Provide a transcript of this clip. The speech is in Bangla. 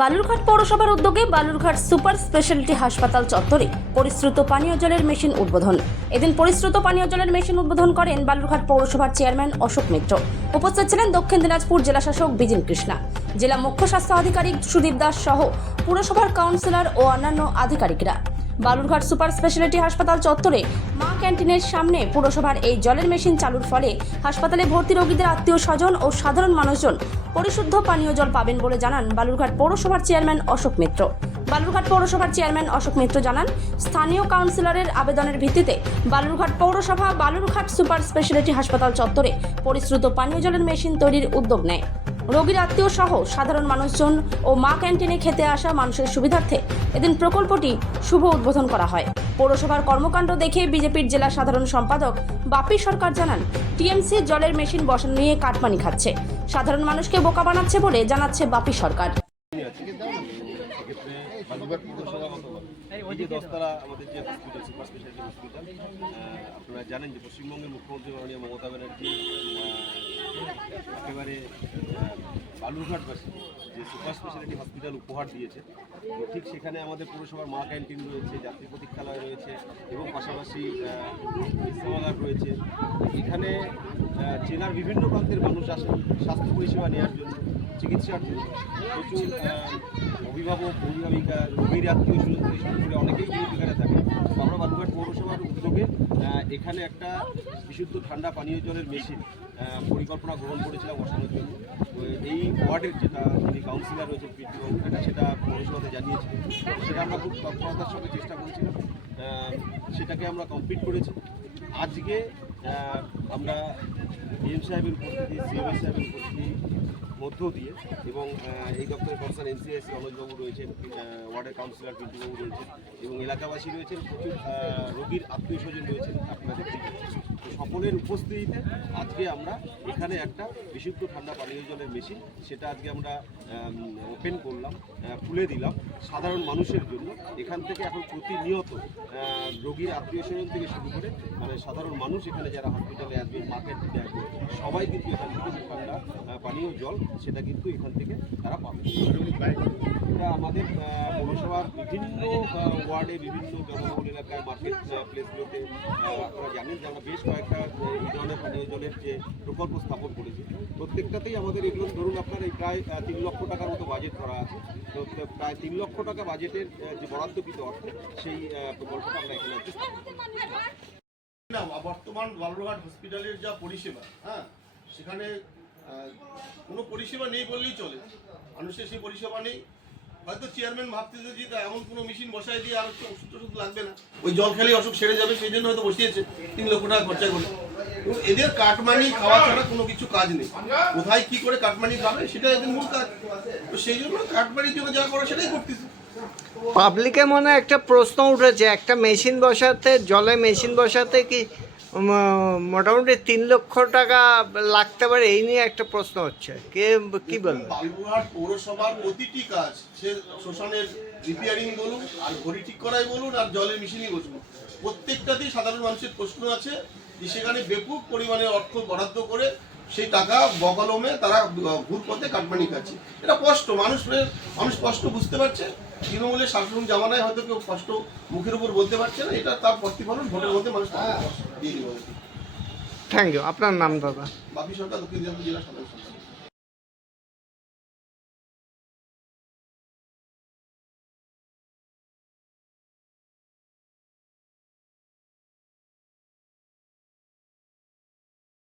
বালুরঘাট পৌরসভার উদ্যোগে বালুরঘাট সুপার স্পেশালিটি হাসপাতাল চত্বরে পরিশ্রুত পানীয় জলের মেশিন উদ্বোধন। এদিন পরিশ্রুত পানীয় জলের মেশিন উদ্বোধন করেন বালুরঘাট পৌরসভার চেয়ারম্যান অশোক মিত্র। উপস্থিত ছিলেন দক্ষিণ দিনাজপুর জেলাশাসক বিজিন কৃষ্ণা, জেলা মুখ্য স্বাস্থ্য আধিকারিক সুদীপ দাস সহ পুরসভার কাউন্সিলর ও অন্যান্য আধিকারিকরা। বালুরঘাট সুপার স্পেশালিটি হাসপাতাল চত্বরে মা ক্যান্টিনের সামনে পুরসভার এই জলের মেশিন চালুর ফলে হাসপাতালে ভর্তি রোগীদের আত্মীয় স্বজন ও সাধারণ মানুষজন পরিশুদ্ধ পানীয় জল পাবেন বলে জানান বালুরঘাট পৌরসভার চেয়ারম্যান অশোক মিত্র। বালুরঘাট পৌরসভার চেয়ারম্যান অশোক মিত্র জানান, স্থানীয় কাউন্সিলরের আবেদনের ভিত্তিতে বালুরঘাট পৌরসভা বালুরঘাট সুপার স্পেশালিটি হাসপাতাল চত্বরে পরিশ্রুত পানীয় জলের মেশিন তৈরির উদ্যোগ নেয়। রোগীর আত্মীয় সহ সাধারণ মানুষজন ও মা ক্যান্টিনে খেতে আসা মানুষের সুবিধার্থে এদিন প্রকল্পটি শুভ উদ্বোধন করা হয়। পৌরসভার কর্মকাণ্ড দেখে বিজেপির জেলা সাধারণ সম্পাদক বাপি সরকার জানান, টিএমসি জলের মেশিন বসানো নিয়ে কাটমানি খাচ্ছে, সাধারণ মানুষকে বোকা বানাচ্ছে বলে জানাচ্ছে বাপি সরকার। আমাদের যে হসপিটাল সুপার স্পেশালিটি হসপিটাল, আপনারা জানেন যে পশ্চিমবঙ্গের মুখ্যমন্ত্রী মাননীয় মমতা ব্যানার্জি একেবারে বালুরঘাটবাসী যে সুপার স্পেশালিটি হসপিটাল উপহার দিয়েছে, তো ঠিক সেখানে আমাদের পৌরসভার মা ক্যান্টিন রয়েছে, যাত্রী প্রতীক্ষালয় রয়েছে এবং পাশাপাশি বিশ্রামাগার রয়েছে। এখানে জেলার বিভিন্ন প্রান্তের মানুষ আসেন স্বাস্থ্য পরিষেবা নেওয়ার জন্য, চিকিৎসার জন্য। প্রচুর অভিভাবক অভিভাবিকা, রোগীর আত্মীয় স্বজন থেকে শুরু করে অনেকেই কিন্তু এখানে থাকে। আমরা বালুরঘাট পৌরসভার উদ্যোগে এখানে একটা বিশুদ্ধ ঠান্ডা পানীয় জলের মেশিন পরিকল্পনা গ্রহণ করেছিলাম বসানোর জন্য। এই ওয়ার্ডের যেটা যিনি কাউন্সিলর রয়েছেন প্রীতিবাবু, সেটা পৌরসভাতে জানিয়েছিলেন, সেটা আমরা খুব তৎপরতার সঙ্গে চেষ্টা করেছিলাম, সেটাকে আমরা কমপ্লিট করেছি। আজকে আমরা ডিএম সাহেবের উপস্থিতি, সিএমএস সাহেবের উপস্থিতি মধ্য দিয়ে এবং এই দপ্তরের কনসার্ন এনসিআইসি অনুজবাবু রয়েছেন, ওয়ার্ডের কাউন্সিলর পিন্টুবাবু রয়েছেন এবং এলাকাবাসী রয়েছেন, প্রচুর রোগীর আত্মীয় স্বজন রয়েছেন আপনাদের দিকে। তো সকলের উপস্থিতিতে আজকে আমরা এখানে একটা বিশুদ্ধ ঠান্ডা পানীয় জলের মেশিন, সেটা আজকে আমরা ওপেন করলাম, খুলে দিলাম সাধারণ মানুষের জন্য। এখান থেকে এখন প্রতিনিয়ত রোগীর আত্মীয় স্বজন থেকে শুরু করে মানে সাধারণ মানুষ এখানে যারা হসপিটালে আসবে, মার্কেটে আসবে, সবাই কিন্তু এখান থেকে ঠান্ডা পানীয় জল সেটা কিন্তু এখান থেকে তারা পাবে। এটা আমাদের পৌরসভার বিভিন্ন ওয়ার্ডে, বিভিন্ন জনবহুল এলাকায়, মার্কেট প্লেসগুলোতে আপনারা জানেন যে আমরা বেশ কয়েকটা এই ধরনের পানীয় জলের যে প্রকল্প স্থাপন করেছি। প্রত্যেকটাতেই আমাদের এগুলো ধরুন আপনার এই প্রায় 3 লক্ষ টাকার মতো বাজেট করা আছে। তো প্রায় 3 লক্ষ টাকা বাজেটের যে বরাদ্দকৃত অর্থ, সেই প্রকল্পটা আমরা এখানে বর্তমান বালুরঘাট হসপিটালের যা পরিষেবা, সেখানে কোনো পরিষেবা নেই বললেই চলে। মানুষের সেই পরিষেবা নেই। হয়তো চেয়ারম্যান ভাবতেছে যে এমন কোনো মেশিন বসাই দিয়ে আর একটু ওষুধ টষুধ লাগবে না, ওই জল খেলেই অসুখ সেরে যাবে, সেই জন্য হয়তো বসিয়েছে 3 লক্ষ টাকা খরচা করে। এবং এদের কাটমানি খাওয়া ছাড়া কোনো কিছু কাজ নেই। কোথায় কি করে কাটমানি খাবে সেটা এদের মূল কাজ। তো সেই জন্য কাটমানির জন্য যা করে সেটাই করতেছে। পাবলিকে মনে একটা প্রশ্ন উঠেছে, একটা মেশিন বসাতে, জলে মেশিন বসাতে কি মোটামুটি 3 লক্ষ টাকা লাগতে পারে, এই নিয়ে একটা প্রশ্ন হচ্ছে, কি বলবো? বালুরঘাট পৌরসভার প্রতিটি কাজ, সে শ্মশানের রিপেয়ারিং বলুন, আর ঘড়ি ঠিক করাই বলুন, আর জলের মেশিনই বলুন, প্রত্যেকটাতেই সাধারণ মানুষের প্রশ্ন আছে যে সেখানে ব্যাপক পরিমাণে অর্থ বরাদ্দ করে সেই টাকা বকলমে তারা ভুল পথে কাটমানি খাচ্ছে। এটা কষ্ট, মানুষ কষ্ট বুঝতে পারছে। তৃণমূলের শাসন জামানায় হয়তো কেউ কষ্ট মুখের উপর বলতে পারছে না, এটা তার প্রতিফলন ভোটের মধ্যে মানুষ দিয়ে দিবে। Thank you. আপনার নাম দাদা? বাপি সরকার, দক্ষিণ দিনাজপুর জেলা সাধারণ সম্পাদক।